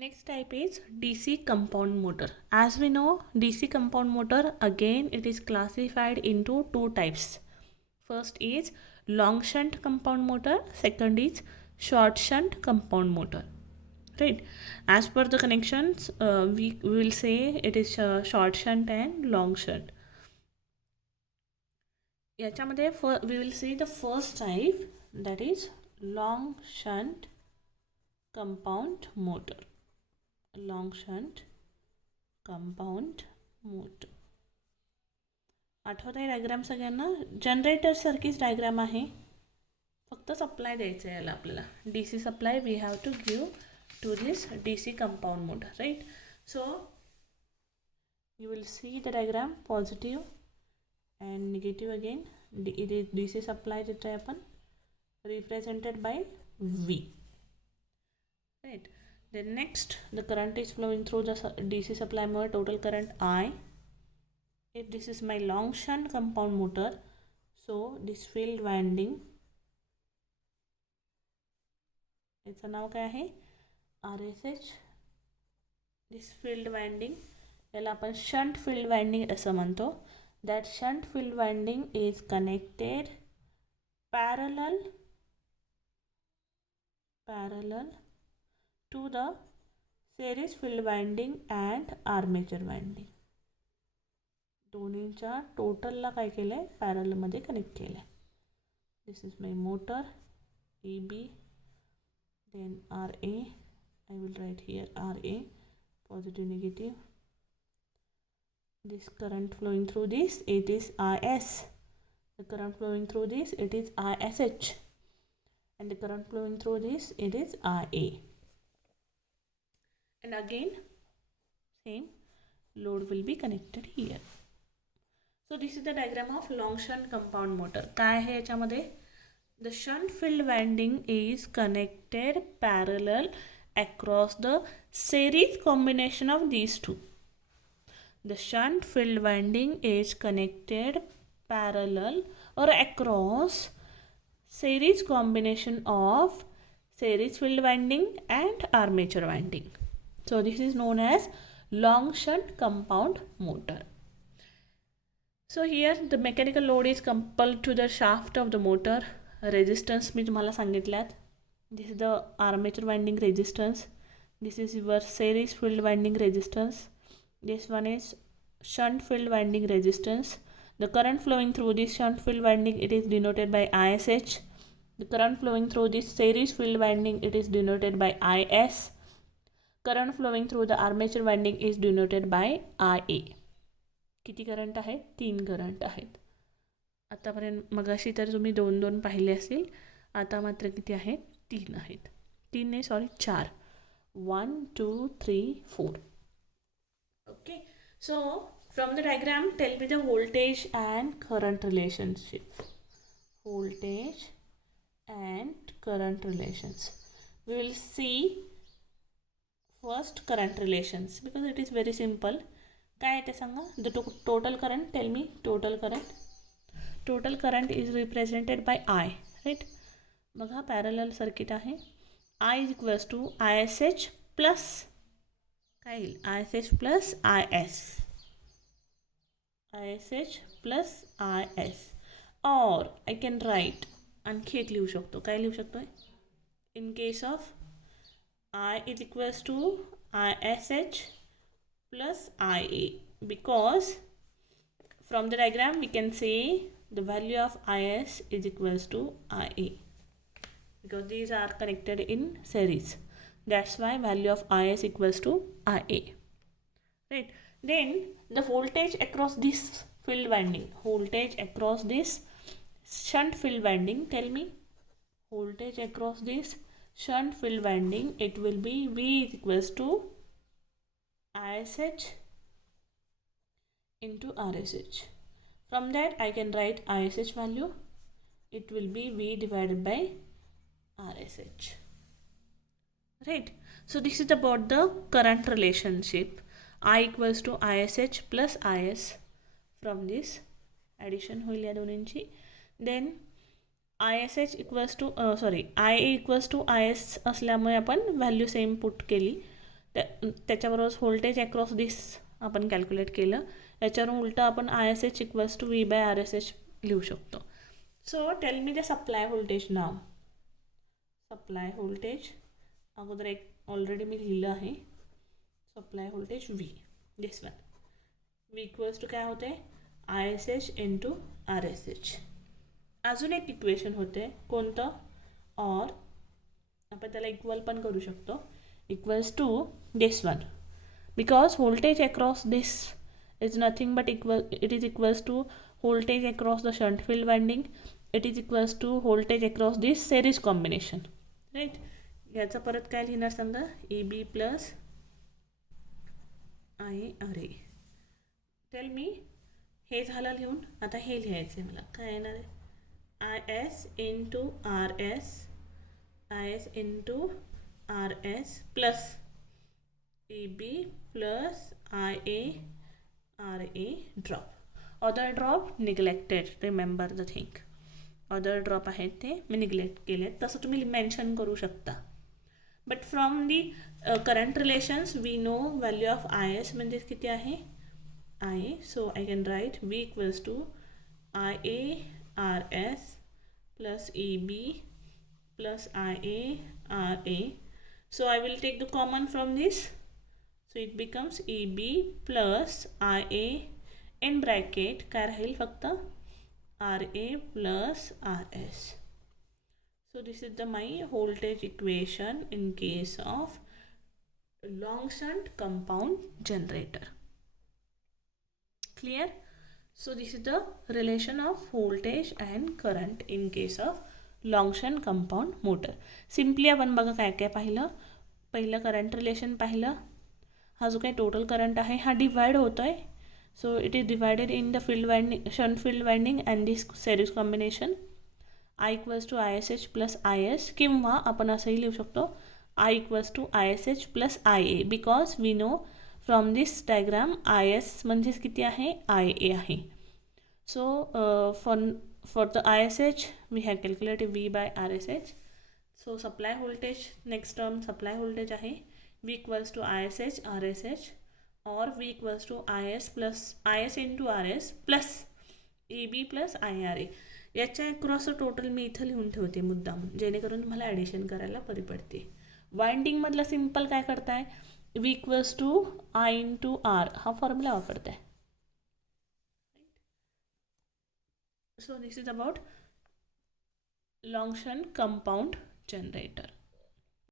Next type is DC compound motor. As we know, DC compound motor, again it is classified into two types. First is long shunt compound motor, second is short shunt compound motor. Right? As per the connections, we will say it is short shunt and long shunt. याच्यामध्ये we will see the first type, that is long shunt compound motor. Long shunt compound motor. आठवत आहे diagram सगळ्यांना? Generator सारखीच diagram आहे, फक्त supply द्यायचं आहे याला आपल्याला. D C supply we have to give to this D C compound motor, right? So you will see the diagram positive and negative again. It is DC supply देतो आहे आपण, represented by V, right? Then next, the current is flowing through the DC supply motor, total current I. If this is my long shunt compound motor, so this field winding, याचं नाव काय आहे? RSH. This field winding याला आपण shunt field winding असं म्हणतो. That shunt field winding is connected parallel to the series field winding and armature winding. दोन्हीच्या टोटलला काय केलं आहे? पॅरलमध्ये कनेक्ट केलं आहे. This is my motor EB, then RA. I will write here RA, positive, negative. This current flowing through this, it is IS. The current flowing through this, it is ISH. And the current flowing through this, it is IA. And again, same load will be connected here. So this is the diagram of long shunt compound motor. काय आहे याच्यामध्ये? The shunt field winding is connected parallel across the series combination of these two. The shunt field winding is connected parallel or across series combination of series field winding and armature winding. So this is known as long shunt compound motor. So here the mechanical load is coupled to the shaft of the motor. Resistance मी तुम्हाला सांगितल्यात. This is the armature winding resistance. This is your series field winding resistance. This one is shunt field winding resistance. The current flowing through this shunt field winding, it is denoted by ISH. The current flowing through this series field winding, it is denoted by IS. Current flowing through the armature winding is denoted by IA. किती current आहेत? 3 current आहेत. आतापर्यंत मगाशी तर तुम्ही 2 पाहिले असतील, आता मात्र किती आहेत? 3 आहेत. 3 नाही, sorry 4. 1 2 3 4. Okay, so from the diagram, tell me the voltage and current relationship. Voltage and current relations. We will see first current relations because it is very simple. काय आहे ते सांगा? The total current, tell me total current. Total current is represented by I, right? बघा parallel circuit आहे. I is equals to ISH plus काय येईल? ISH plus IS. ISH plus IS. Or I can write, आणखी एक लिहू शकतो. काय लिहू शकतो? In case of I is equals to ISH plus IA, because from the diagram we can say the value of IS is equals to IA, because these are connected in series. That's why value of IS equals to IA, right? Then the voltage across this field winding, voltage across this shunt field winding, tell me voltage across this shunt field winding, it will be V is equals to ISH into RSH. From that I can write ISH value, it will be V divided by RSH, right? So this is about the current relationship. I equals to ISH plus IS. From this addition होईल या दोन्हींची. Then ISH equals to IA equals to IS असल्यामुळे आपण value same put केली. त्याच्याबरोबर voltage across this आपण calculate केलं. याच्यावरून उलटं आपण ISH इक्वल्स टू V/RSH लिहू शकतो. So tell me the supply voltage now. Supply voltage अगोदर एक ऑलरेडी मी लिहिलं आहे. Supply voltage V, this one. V equals to काय होते, ISH इंटू RSH. अजून एक इक्वेशन होते, कोणतं, और आपण त्याला इक्वल पण करू शकतो, equals to this one. Because voltage across this is nothing but it is equals to voltage across the shunt field winding. It is equals to voltage across this series combination, right? याचा परत काय लिहिणार समजा, AB plus IRA. Tell me, हे झालं लिहून. आता हे लिहायचं आहे मला. काय येणार आहे, IS into RS, IS into RS plus AB plus RA drop. Other drop neglected. Remember the thing. Other drop आहेत ते मी निग्लेक्ट केले, तसं तुम्ही मेन्शन करू शकता. But from the current relations we know value of IS म्हणजे किती आहे, IA. So I can write V equals to IA RS plus EB plus IA RA. So I will take the common from this. So it becomes EB plus IA in bracket काय राहील फक्त RA plus RS. So this is the my voltage equation in case of long shunt compound generator. Clear? So this is the relation of voltage and current in case of long shunt compound motor. Simply आपण बघा काय काय पाहिलं. पहिलं current relation पाहिलं. हा जो काही टोटल करंट आहे हा डिवाइड होतो आहे. So it is divided in the field winding, shunt field winding and this series combination. I equals to ISH plus IS, किंवा आपण असंही लिहू शकतो I equals to ISH plus IA. Because we know from this diagram IS म्हणजेच किती आहे, IA आहे. So for the ISH we have calculated V/RSH. So supply voltage, next term supply voltage आहे V equals to ISH RSH, और V equals to IS into RS plus EB plus IRA. याच्या across total मी इथं लिहून ठेवते मुद्दाम, जेणेकरून तुम्हाला ॲडिशन करायला बरी पडते. वाइंडिंगमधलं सिम्पल काय करताय, V equals to I into R हा फॉर्म्युला वापरताय. So this is about long shunt compound generator.